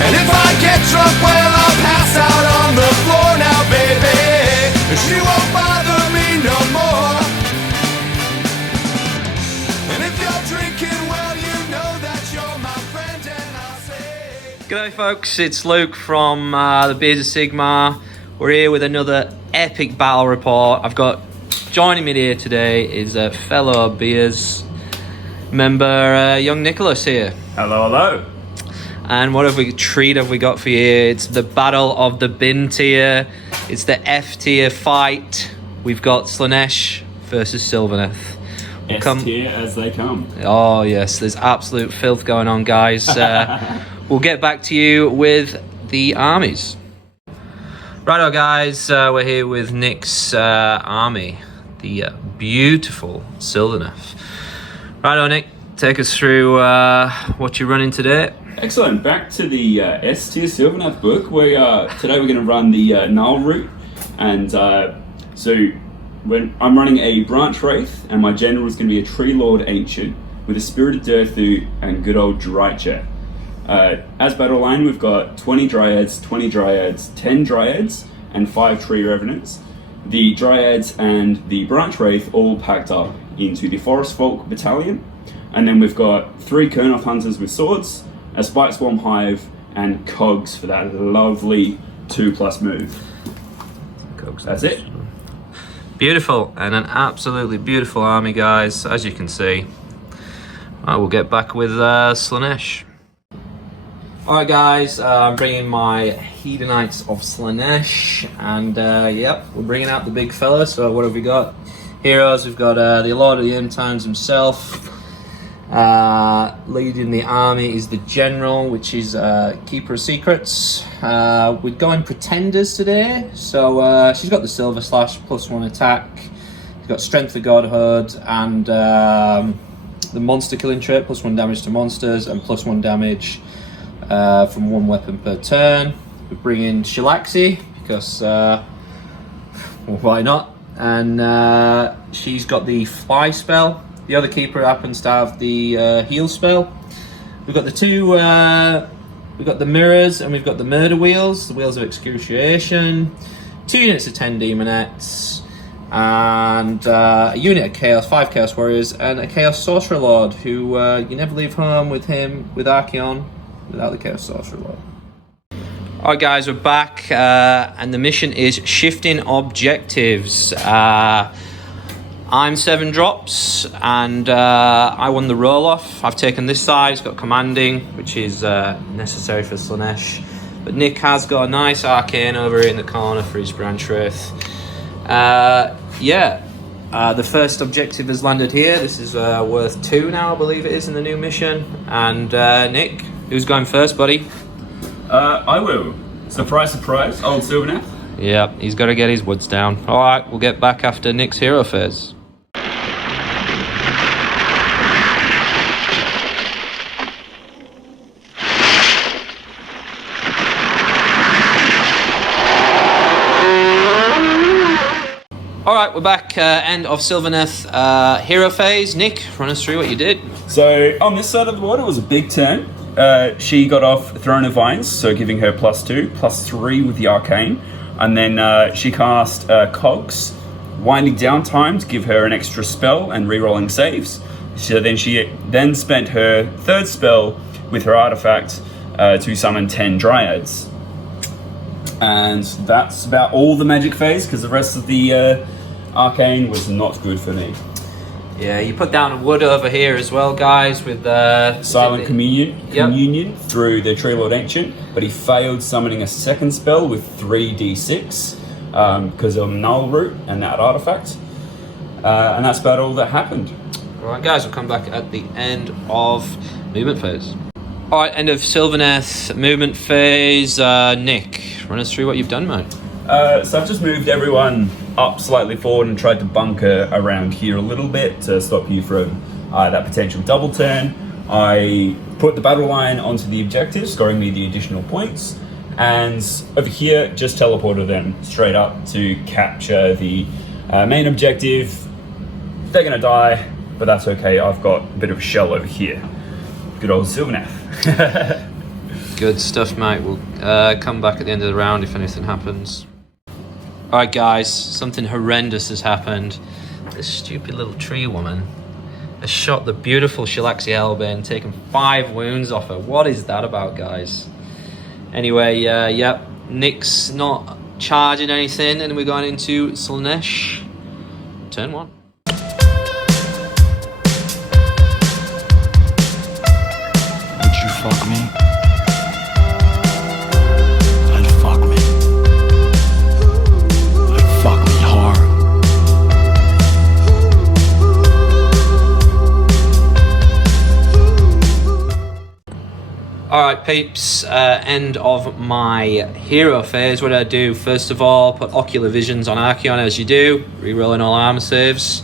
And if I get drunk, well, I'll pass out on the floor now, baby. She won't bother me no more. And if you're drinking, well, you know that you're my friend, and I'll say... G'day folks, it's Luke from the Beers of Sigmar. We're here with another epic battle report. Joining me here today is a fellow Beers member, young Nicholas here. Hello, hello. And what treat have we got for you here? It's the battle of the bin tier. It's the F tier fight. We've got Slaanesh versus Sylvaneth. S tier as they come. Oh yes, there's absolute filth going on, guys. We'll get back to you with the armies. Righto, guys, we're here with Nick's army, the beautiful Sylvaneth. Righto, Nick, take us through what you're running today. Excellent. Back to the S tier Sylvaneth book. Today we're going to run the Null route, and I'm running a Branch Wraith, and my general is going to be a Tree Lord Ancient with a Spirited Durthu and good old Drycha. As battle line, we've got 20 Dryads, 10 Dryads, and 5 Tree Revenants. The Dryads and the Branch Wraith all packed up into the Forest Folk Battalion. And then we've got 3 Kernoth Hunters with swords, a Spike Swarm Hive, and Cogs for that lovely 2+ move. Cogs. That's it. Beautiful, and an absolutely beautiful army, guys, as you can see. I will get back with Slaanesh. Alright guys, I'm bringing my Hedonites of Slaanesh, and yep, we're bringing out the big fella. So what have we got? Heroes, we've got the Lord of the Endtimes himself. Leading the army is the General, which is Keeper of Secrets. We're going Pretenders today, so she's got the Silver Slash, +1 attack. She's got Strength of Godhood, and the Monster Killing trait, +1 damage to monsters, and +1 damage from 1 weapon per turn. We bring in Shilaxi because well, why not? And she's got the Fly spell. The other keeper happens to have the heal spell. We've got we've got the mirrors, and we've got the murder wheels, the wheels of excruciation, 2 units of 10 demonettes, and a unit of chaos, 5 chaos warriors, and a chaos sorcerer lord who you never leave home with Archeon without the chaos sorcerer lord. Alright guys, we're back, and the mission is shifting objectives. I'm 7 drops, and I won the roll-off. I've taken this side. It's got commanding, which is necessary for Slaanesh. But Nick has got a nice arcane over in the corner for his Branch Wraith. The first objective has landed here. This is worth 2 now, I believe it is, in the new mission. And Nick, who's going first, buddy? I will. Surprise, surprise, old Sylvaneth. Yeah, he's got to get his woods down. All right, we'll get back after Nick's hero phase. Alright, we're back, end of Sylvaneth hero phase. Nick, run us through what you did. So, on this side of the water was a big turn. She got off Throne of Vines, so giving her +2, +3 with the Arcane. And then she cast Cogs, winding down time to give her an extra spell and re-rolling saves. So then she spent her 3rd spell with her artifact to summon 10 Dryads. And that's about all the magic phase, because the rest of the Arcane was not good for me. Yeah, you put down a wood over here as well, guys, with Silent Communion through the Tree Lord Ancient, but he failed summoning a 2nd spell with 3d6 because of Null Root and that artifact. And that's about all that happened. Alright guys, we'll come back at the end of movement phase. Alright, end of Sylvaneth movement phase. Nick, run us through what you've done, mate. So I've just moved everyone up slightly forward and tried to bunker around here a little bit to stop you from that potential double turn. I put the battle line onto the objective, scoring me the additional points, and over here just teleported them straight up to capture the main objective. They're gonna die, but that's okay. I've got a bit of a shell over here. Good old Sylvaneth. Good stuff, mate. We'll come back at the end of the round if anything happens. Alright guys, something horrendous has happened. This stupid little tree woman has shot the beautiful Shalaxi Hellbane, taken 5 wounds off her. What is that about, guys? Anyway, yep, Nick's not charging anything, and we're going into Slaanesh. Turn 1. Would you fuck me? I'd fuck me. I'd fuck me hard. Alright peeps, end of my hero phase. What did I do? First of all, put Ocular Visions on Archeon as you do, rerolling all armor saves.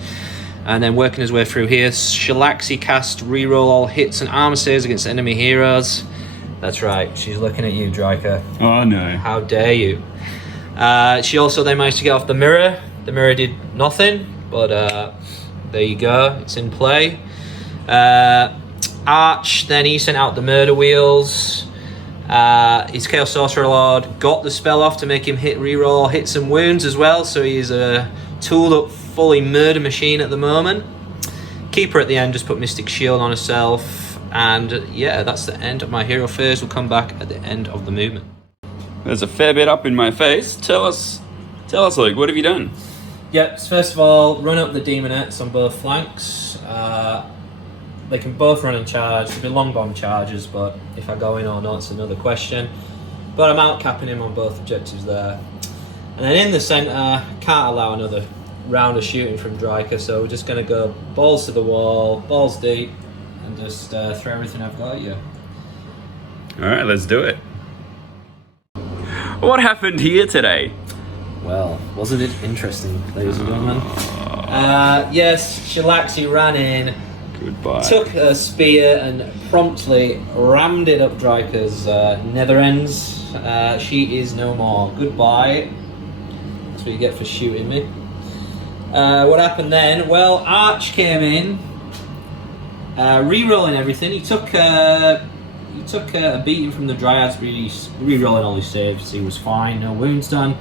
And then working his way through here, Shalaxi cast, reroll all hits and armor saves against enemy heroes. That's right, she's looking at you, Dryker. Oh no. How dare you. She also then managed to get off the mirror. The mirror did nothing, but there you go, it's in play. Arch, then he sent out the murder wheels. His Chaos Sorcerer Lord got the spell off to make him reroll hits and wounds as well, so he's a tooled up fully murder machine at the moment. Keeper at the end just put Mystic Shield on herself, and yeah, that's the end of my hero phase. We'll come back at the end of the movement. There's a fair bit up in my face. Tell us, Luke, what have you done? Yep, so first of all, run up the Demonettes on both flanks. They can both run and charge. It'll be long bomb charges, but if I go in or not, it's another question. But I'm out capping him on both objectives there. And then in the centre, can't allow another round of shooting from Dryker, so we're just going to go balls to the wall, balls deep, and just throw everything I've got at you. Alright, let's do it. What happened here today? Well, wasn't it interesting, ladies and gentlemen? Yes, Shalaxi ran in, Goodbye. took a spear and promptly rammed it up Dryker's nether ends. She is no more. Goodbye. That's what you get for shooting me. What happened then? Well, Arch came in, re-rolling everything. He took a beating from the Dryads, re-rolling all his saves. He was fine, no wounds done.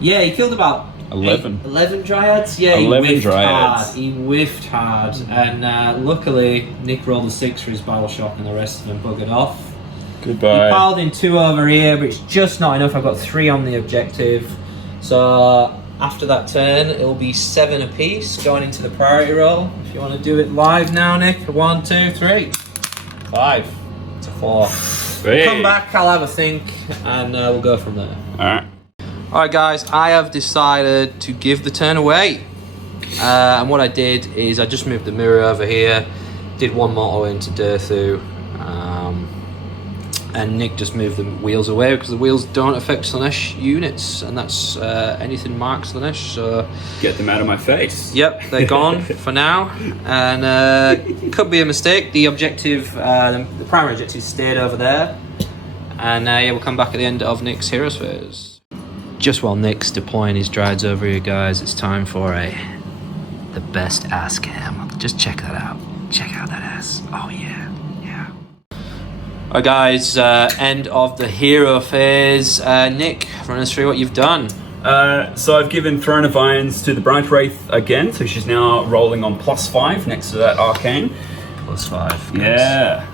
Yeah, he killed about 11 Dryads? Yeah, 11 Dryads. He whiffed hard, and luckily Nick rolled a 6 for his battle shock and the rest of them buggered off. Goodbye. He piled in 2 over here, but it's just not enough. I've got 3 on the objective. So after that turn, it'll be 7 apiece going into the priority roll. If you want to do it live now, Nick. 1, 2, 3. 5 to 4. Hey. Come back, I'll have a think, and we'll go from there. Alright. Alright guys, I have decided to give the turn away. And what I did is I just moved the mirror over here, did 1 motto into Durthu, and Nick just moved the wheels away because the wheels don't affect Slaanesh units, and that's anything marked Slaanesh, so... Get them out of my face. Yep, they're gone for now, and could be a mistake. The objective, the primary objective stayed over there, and yeah, we'll come back at the end of Nick's Heroes Phase. Just while Nick's deploying his Drides over here, guys, it's time for the best ass cam. Just check that out. Check out that ass. Oh yeah, yeah. Alright guys, end of the hero phase. Nick, run us through what you've done. So I've given Throne of Irons to the Bright Wraith again, so she's now rolling on +5 next to that Arcane. +5. Yeah.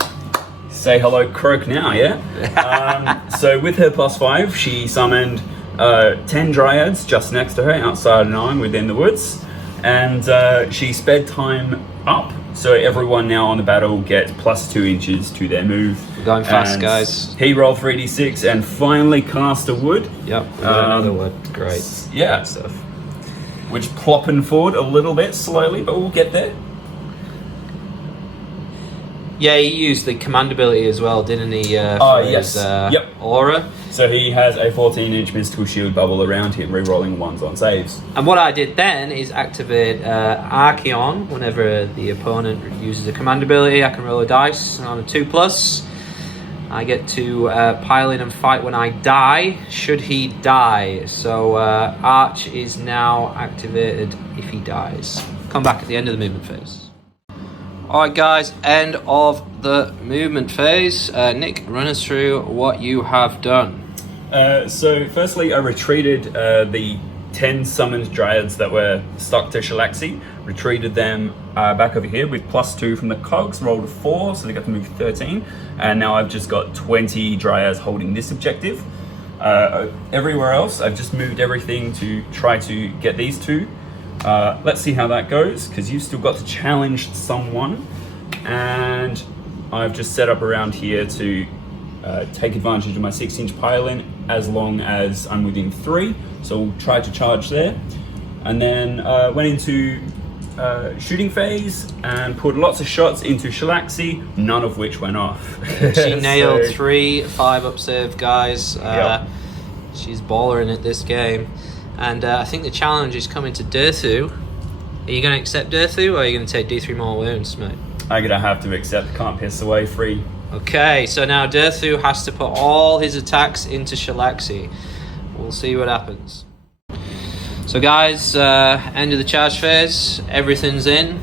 Say hello, Croak now, yeah? So with her +5, she summoned 10 Dryads just next to her, outside 9 within the woods, and she sped time up, so everyone now on the battle gets +2 inches to their move. We're going fast, And guys. He rolled 3d6 and finally cast a wood. Yep, we got another wood. Great. Yeah. Great stuff. Which plopping forward a little bit slowly, but we'll get there. Yeah, he used the command ability as well, didn't he? For his, Yep. aura. So he has a 14-inch mystical shield bubble around him, re-rolling 1s on saves. And what I did then is activate Archeon. Whenever the opponent uses a command ability, I can roll a dice, and on a 2+, I get to pile in and fight when I die, should he die. So Arch is now activated if he dies. Come back at the end of the movement phase. Alright guys, end of the movement phase. Nick, run us through what you have done. So firstly, I retreated the 10 summoned dryads that were stuck to Shalaxi, retreated them back over here with +2 from the cogs, rolled a 4, so they got to move 13, and now I've just got 20 dryads holding this objective. Everywhere else, I've just moved everything to try to get these two. Let's see how that goes, because you've still got to challenge someone, and I've just set up around here to take advantage of my 6-inch pile-in as long as I'm within 3, so we'll try to charge there. And then went into shooting phase and put lots of shots into Shalaxi, none of which went off. She nailed 3 5-up save, guys. Yep. She's ballering at this game. And I think the challenge is coming to Durthu. Are you going to accept Durthu, or are you going to take D3 more wounds, mate? I'm gonna have to accept, can't piss away, free. Okay, so now Durthu has to put all his attacks into Shalaxi. We'll see what happens. So guys, end of the charge phase, everything's in.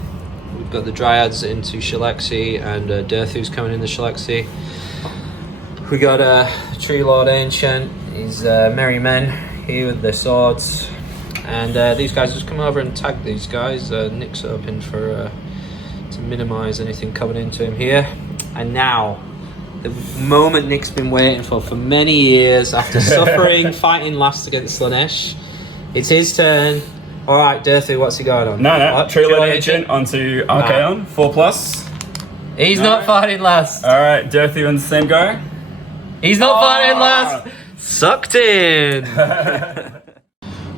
We've got the Dryads into Shalaxi, and Durthu's coming into Shalaxi. We got Tree Lord Ancient, he's merry men here with their swords. And these guys just come over and tag these guys. Nick's hoping for to minimise anything coming into him here. And now, the moment Nick's been waiting for many years, after suffering, fighting last against Slaanesh, it's his turn. All right, Durthu, what's he going on? No, Tree Lord Ancient onto Archaon, 4+. He's not fighting last. All right, Durthu on the same go. He's not fighting last. Sucked in.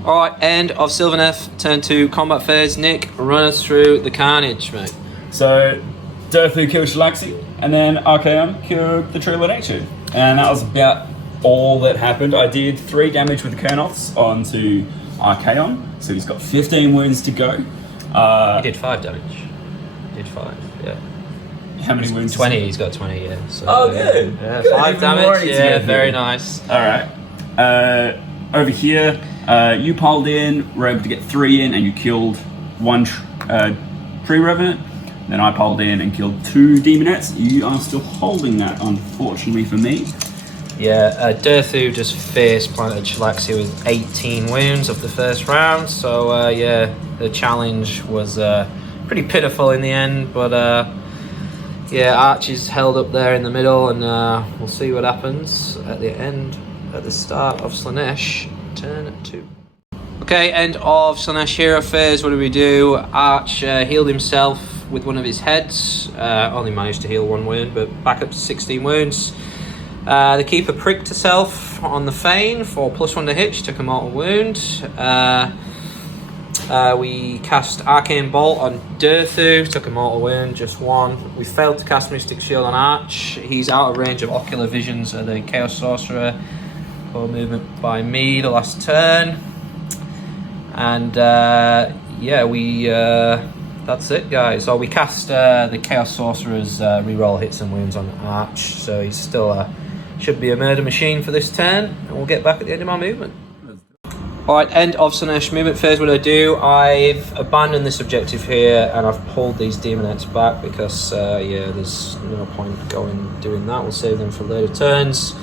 All right, end of Sylvaneth, turn to combat phase. Nick, run us through the carnage, mate. So, Durthu killed Shalaxi, and then Archaon killed the Tree Lord Ancient. And that was about all that happened. I did 3 damage with the Kernoths onto Archaon, so he's got 15 wounds to go. He did 5 damage. He did 5, yeah. How many wounds? 20, he's got 20, yeah. So, Oh, good. Yeah, Good. 5 Even more damage, easy yeah, to very hit. nice. Alright. Over here, you piled in, were able to get 3 in, and you killed 1 Tree Revenant. Then I piled in and killed 2 Demonettes. You are still holding that, unfortunately for me. Yeah, Durthu just face planted Shalaxi with 18 wounds of the first round. So, yeah, the challenge was pretty pitiful in the end. But, yeah, Archie's held up there in the middle, and we'll see what happens at the end, at the start of Slaanesh, turn 2. Okay, end of Slaanesh hero phase. What do we do? Arch healed himself with one of his heads. Only managed to heal 1 wound, but back up to 16 wounds. The Keeper pricked herself on the Fane for +1 to hit. She took a mortal wound. We cast Arcane Bolt on Durthu, took a mortal wound, just 1. We failed to cast Mystic Shield on Arch. He's out of range of ocular visions of the Chaos Sorcerer. Full movement by me the last turn. And yeah, we that's it, guys. So we cast the Chaos Sorcerer's reroll hits and wounds on Arch, so he's still should be a murder machine for this turn, and we'll get back at the end of my movement. Alright, end of Slaanesh movement phase. What do I do? I've abandoned this objective here, and I've pulled these Demonettes back because, yeah, there's no point doing that. We'll save them for later turns.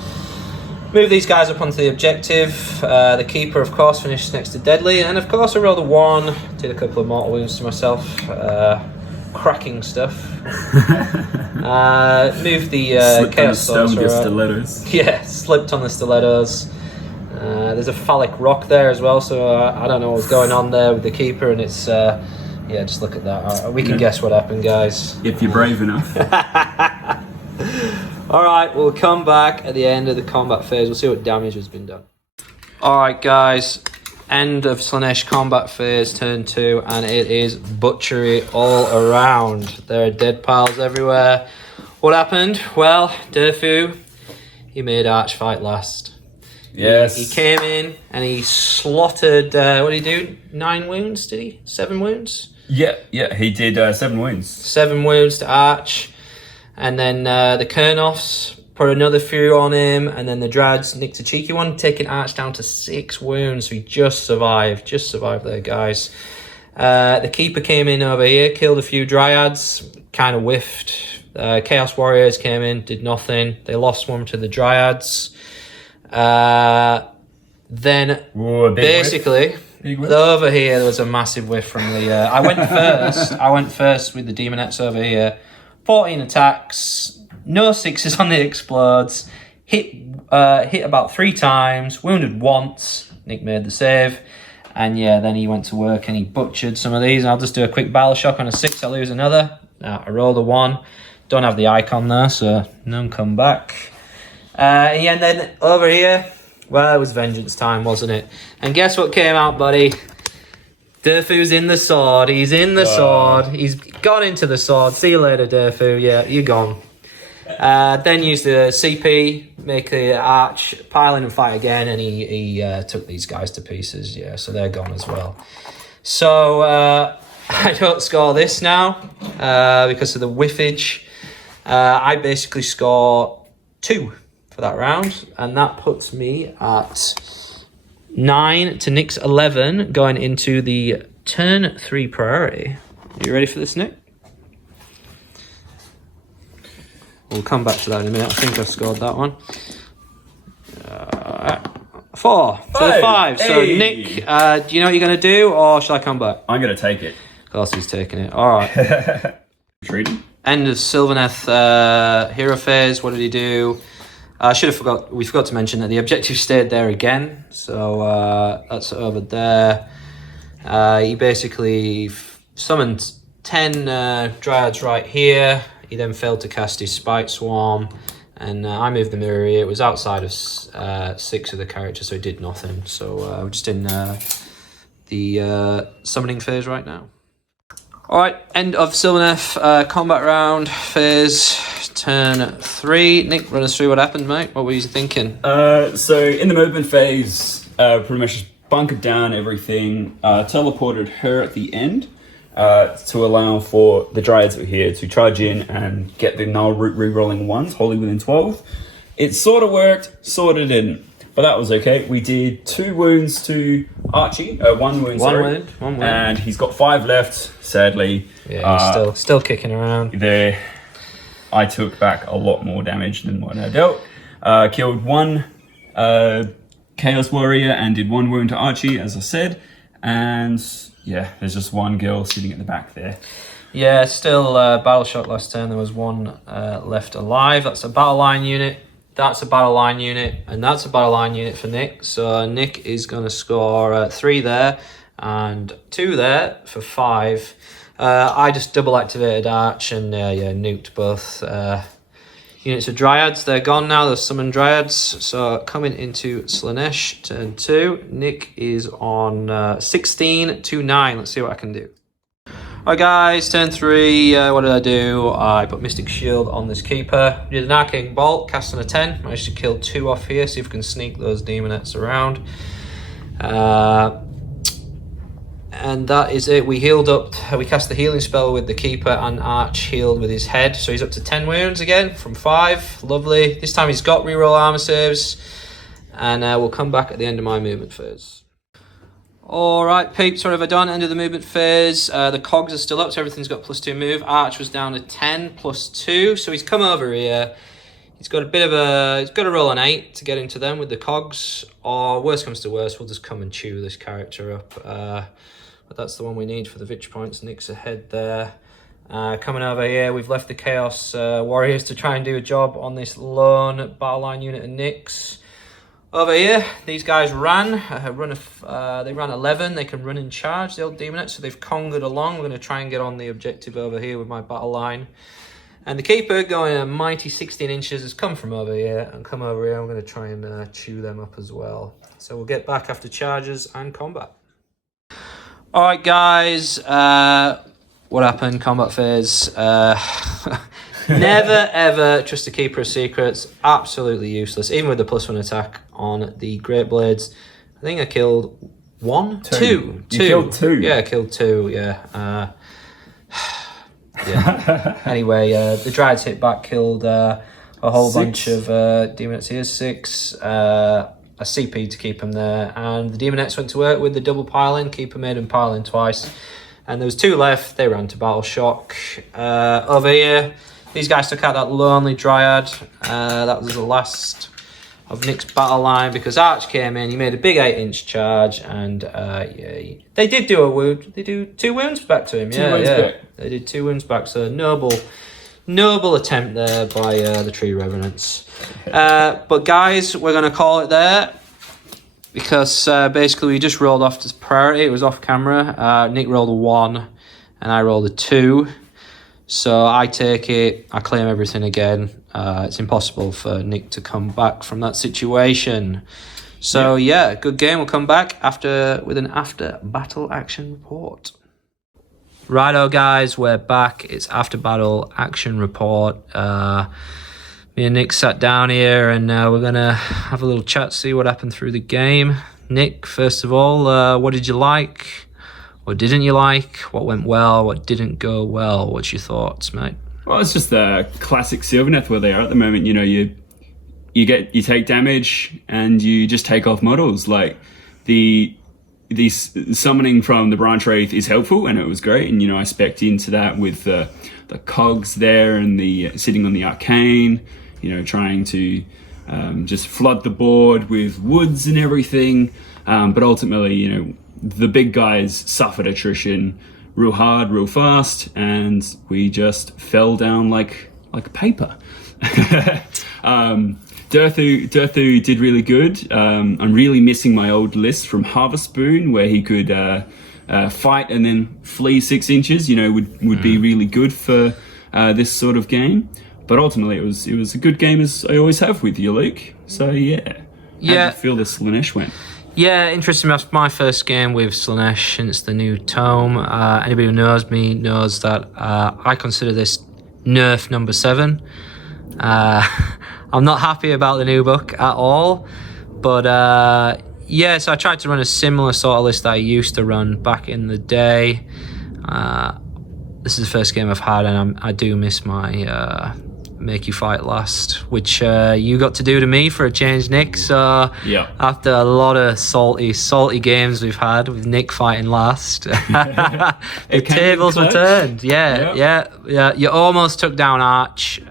Move these guys up onto the objective. The Keeper, of course, finished next to Deadly, and of course I rolled a 1. Did a couple of mortal wounds to myself. Cracking stuff. Moved the Chaos Sorcerer. Stilettos. Yeah, slipped on the stilettos. There's a phallic rock there as well, so I don't know what's going on there with the Keeper, and it's yeah, just look at that. We can guess what happened, guys. If you're brave enough. Alright, we'll come back at the end of the combat phase. We'll see what damage has been done. Alright, guys. End of Slaanesh combat phase, turn 2, and it is butchery all around. There are dead piles everywhere. What happened? Well, Durthu, he made Arch fight last. Yes. He came in and he slaughtered, what did he do? 9 wounds, did he? 7 wounds? Yeah, he did 7 wounds. 7 wounds to Arch. And then the Kernoths put another few on him, and then the Drads nicked a cheeky one, taking Arch down to 6 wounds. So he just survived there, guys. The Keeper came in over here, killed a few Dryads, kind of whiffed. Chaos Warriors came in, did nothing. They lost one to the Dryads. Then Ooh, a big basically whiff. Big whiff. over here there was a massive whiff from the. I went first with the Demonettes over here. 14 attacks, no sixes on the explodes. Hit about 3 times, wounded once. Nick made the save. And yeah, then he went to work and he butchered some of these. And I'll just do a quick battle shock on a 6. I lose another. I rolled a 1. Don't have the icon there, so none come back. Yeah, and then over here, well, it was vengeance time, wasn't it? And guess what came out, buddy? Durfu's in the sword. He's in the sword. He's gone into the sword. See you later, Durfu. Yeah, you're gone. Then use the CP, make the arch, pile in and fight again, and he took these guys to pieces. Yeah, so they're gone as well. So I don't score this now because of the whiffage. I basically score 2 for that round, and that puts me at 9 to Nick's 11 going into the turn 3 priority. Are you ready for this, Nick? We'll come back to that in a minute. I think I've scored that one. 4 for the 5. So, Hey. Nick, do you know what you're going to do, or shall I come back? I'm going to take it. Of course, he's taking it. All right. Treaty. End of Sylvaneth hero phase. What did he do? We forgot to mention that the objective stayed there again. So that's over there. He basically summoned 10 Dryads right here. He then failed to cast his Spite Swarm. And I moved the mirror here. It was outside of 6 of the characters, so it did nothing. So we're just in the summoning phase right now. Alright, end of Sylvaneth combat round phase, turn 3. Nick, run us through what happened, mate. What were you thinking? So in the movement phase, pretty much just bunkered down everything, teleported her at the end to allow for the Dryads that were here to charge in and get the Null Root rerolling ones, wholly within 12. It sort of worked, sort of didn't. But that was okay. We did 2 wounds to Archie. 1 wound, sorry. One wound. And he's got 5 left, sadly. Yeah, he's still kicking around. There, I took back a lot more damage than what I dealt. Killed 1 Chaos Warrior and did 1 wound to Archie, as I said. And yeah, there's just 1 girl sitting at the back there. Yeah, still battle shot last turn. There was 1 left alive. That's a battle line unit. That's a battle line unit, and that's a battle line unit for Nick. So Nick is going to score 3 there and 2 there for 5. I just double activated Arch and nuked both units of Dryads. They're gone now. They're summoned Dryads. So coming into Slaanesh, turn 2. Nick is on 16 to 9. Let's see what I can do. Alright guys, turn 3, what did I do? I put Mystic Shield on this Keeper, did an Arcane Bolt, cast on a 10, managed to kill 2 off here, see if we can sneak those Demonettes around. And that is it. We healed up, we cast the healing spell with the Keeper, and Arch healed with his head, so he's up to 10 wounds again from 5, lovely. This time he's got reroll armor saves, and we'll come back at the end of my movement phase. Alright peeps, what have I done? End of the movement phase. The cogs are still up, so everything's got +2 move. Arch was down to 10 +2, so he's come over here. He's got he's got to roll an 8 to get into them with the cogs, or worst comes to worst, we'll just come and chew this character up. But that's the one we need for the Vitch points. Nick's ahead there. Coming over here, we've left the Chaos Warriors to try and do a job on this lone battle line unit of Nick's. Over here, these guys ran. They ran 11. They can run and charge, the old Demonettes, so they've conquered along. We're going to try and get on the objective over here with my battle line. And the Keeper, going a mighty 16 inches, has come from over here and come over here. I'm going to try and chew them up as well. So we'll get back after charges and combat. Alright guys, what happened? Combat phase. Never ever trust a Keeper of Secrets. Absolutely useless. Even with the +1 attack on the Great Blades. I think I killed 1? 2. You killed 2? Yeah, I killed 2, yeah. Yeah. Anyway, the Dryads hit back, killed a whole 6. bunch of Demonettes here. 6. A CP to keep them there. And the Demonettes went to work with the double pile-in. Keeper made them pile-in twice. And there was 2 left. They ran to Battle Shock. Over here, These guys took out that lonely Dryad. That was the last of Nick's battle line because Arch came in. He made a big 8-inch charge, and yeah, they did do a wound. They do 2 wounds back to him. Back. They did 2 wounds back. So noble attempt there by the Tree Revenants. But guys, we're gonna call it there because basically we just rolled off to priority. It was off camera. Nick rolled a 1, and I rolled a 2. So I take it. I claim everything again. It's impossible for Nick to come back from that situation. So yeah, good game. We'll come back with an after battle action report. Righto, guys, we're back. It's after battle action report. Me and Nick sat down here, and we're gonna have a little chat, see what happened through the game. Nick, first of all, what did you like? What didn't you like? What went well? What didn't go well? What's your thoughts, mate? Well, it's just the classic Sylvaneth where they are at the moment. You know, you take damage and you just take off models. Like the summoning from the Branch Wraith is helpful, and it was great. And you know, I specced into that with the cogs there and the sitting on the arcane. You know, trying to just flood the board with woods and everything. But ultimately, you know, the big guys suffered attrition real hard, real fast, and we just fell down like paper. Durthu did really good. I'm really missing my old list from Harvest Boon, where he could fight and then flee 6 inches. You know, would be really good for this sort of game. But ultimately, it was a good game, as I always have with you, Luke. So yeah. How do you feel the Slaanesh went? Yeah, interesting. That's my first game with Slaanesh since the new tome. Anybody who knows me knows that I consider this nerf number 7. I'm not happy about the new book at all. But yeah, so I tried to run a similar sort of list that I used to run back in the day. This is the first game I've had, and I do miss my make you fight last, which you got to do to me for a change, Nick. So yeah, after a lot of salty games we've had with Nick fighting last, the tables were turned. Yeah. You almost took down Arch.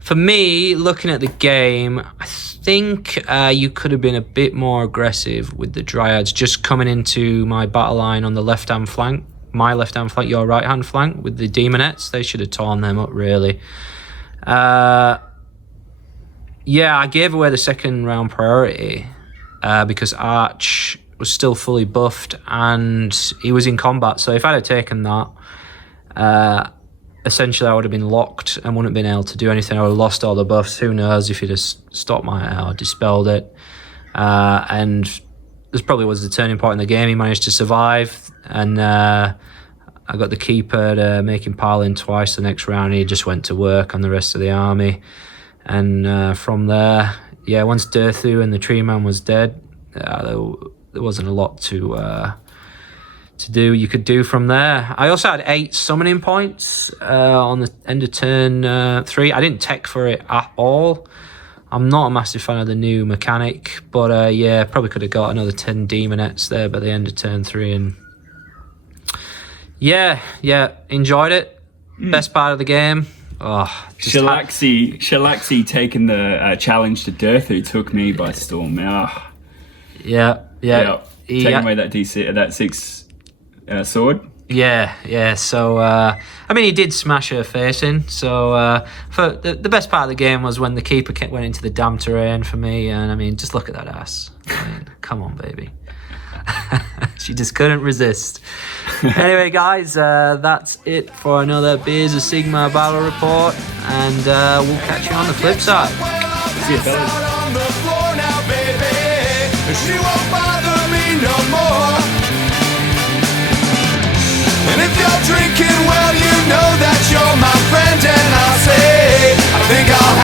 For me, looking at the game, I think you could have been a bit more aggressive with the Dryads, just coming into my battle line on the left-hand flank. My left-hand flank, your right-hand flank with the Demonettes. They should have torn them up, really. Yeah, I gave away the second round priority because Arch was still fully buffed and he was in combat. So if I'd have taken that, essentially I would have been locked and wouldn't have been able to do anything. I would have lost all the buffs. Who knows if he'd have stopped or dispelled it. And this probably was the turning point in the game. He managed to survive, and I got the keeper to make him pile in twice the next round. He just went to work on the rest of the army. And from there, yeah, once Durthu and the Tree Man was dead, there wasn't a lot to do. You could do from there. I also had 8 summoning points on the end of turn 3. I didn't tech for it at all. I'm not a massive fan of the new mechanic, but yeah, probably could have got another 10 Demonettes there by the end of turn 3. And yeah, enjoyed it. Best part of the game. Shalaxi taking the challenge to Durthu took me by storm. Yeah. Taking away that 6 sword. Yeah. So, I mean, he did smash her face in. So, for the best part of the game was when the keeper went into the damn terrain for me. And I mean, just look at that ass. I mean, come on, baby. She just couldn't resist. Anyway, guys, that's it for another Beers of Sigmar battle report. And we'll catch you on the flip side. See you, fellas. She won't bother me no more.